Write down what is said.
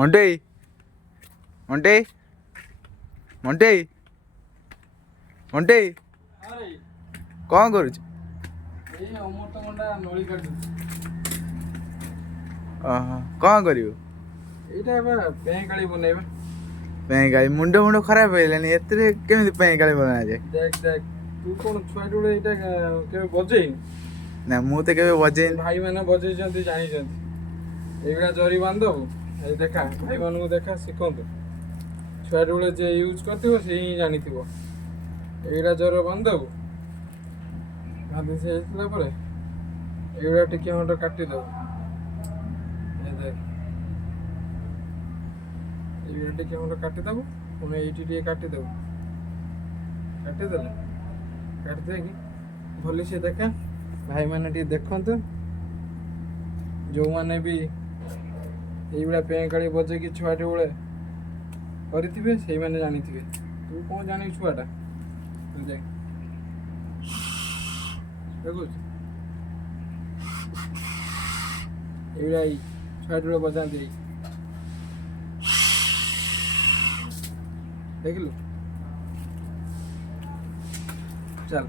ମଣ୍ଟେଇ ମଣ୍ଟେଇ ମଣ୍ଟେଇ ମଣ୍ଟେଇ କ'ଣ କରୁଛୁ? କ'ଣ କରିବୁ? ପେଁକାଳି ମୁଣ୍ଡ ଖରାପ ହେଇଗଲାଣି, ଏଥିରେ କେମିତି ପେଁକାଳି ବନାଯାଏ? ତୁ କ'ଣ ଛୁଆଟି ବେଳେ ଏଇଟା କେବେ ବଜେଇନି? ନା ମୁଁ ତ କେବେ ବଜେଇନି। ଭାଇମାନେ ବଜେଇଛନ୍ତି, ଜାଣିଛନ୍ତି। ଏଇଗୁଡ଼ା ଜରି ବାନ୍ଧିଦବୁ, ଏଇ ଦେଖା ଭାଇମାନଙ୍କୁ ଦେଖା, ଶିଖନ୍ତୁ। ଛୁଆଟି ବେଳେ ଯିଏ ୟୁଜ୍ କରିଥିବ ସେ ହିଁ ଜାଣିଥିବ। ଏଇଗୁଡ଼ା ଜର ବାନ୍ଧିଦବୁ, ବାନ୍ଧି ସାରିଲା ପରେ ଏଇଗୁଡ଼ା ଟିକେ ଖଣ୍ଡ କାଟିଦବୁ। ଏଇଗୁଡ଼ା ଟିକେ ଖଣ୍ଡ କାଟିଦବୁ, ପୁଣି ଏଇଠି ଟିକେ କାଟିଦବୁ। କାଟିଦେଲେ କାଟିଦେଇକି ଭଲସେ ଦେଖା, ଭାଇମାନେ ଟିକେ ଦେଖନ୍ତୁ। ଯେଉଁମାନେ ବି ଏଇଭଳିଆ ପେଁକାଳି ବଜେଇକି ଛୁଆଟି ବେଳେ କରିଥିବେ ସେଇମାନେ ଜାଣିଥିବେ। ତୁ କ'ଣ ଜାଣିବୁ ଛୁଆଟା? ଦେଖୁଛୁ ଏଇଭଳିଆ ଛୁଆଟି ବେଳେ ବଜାନ୍ତି। ଦେଖିଲୁ? ଚାଲ।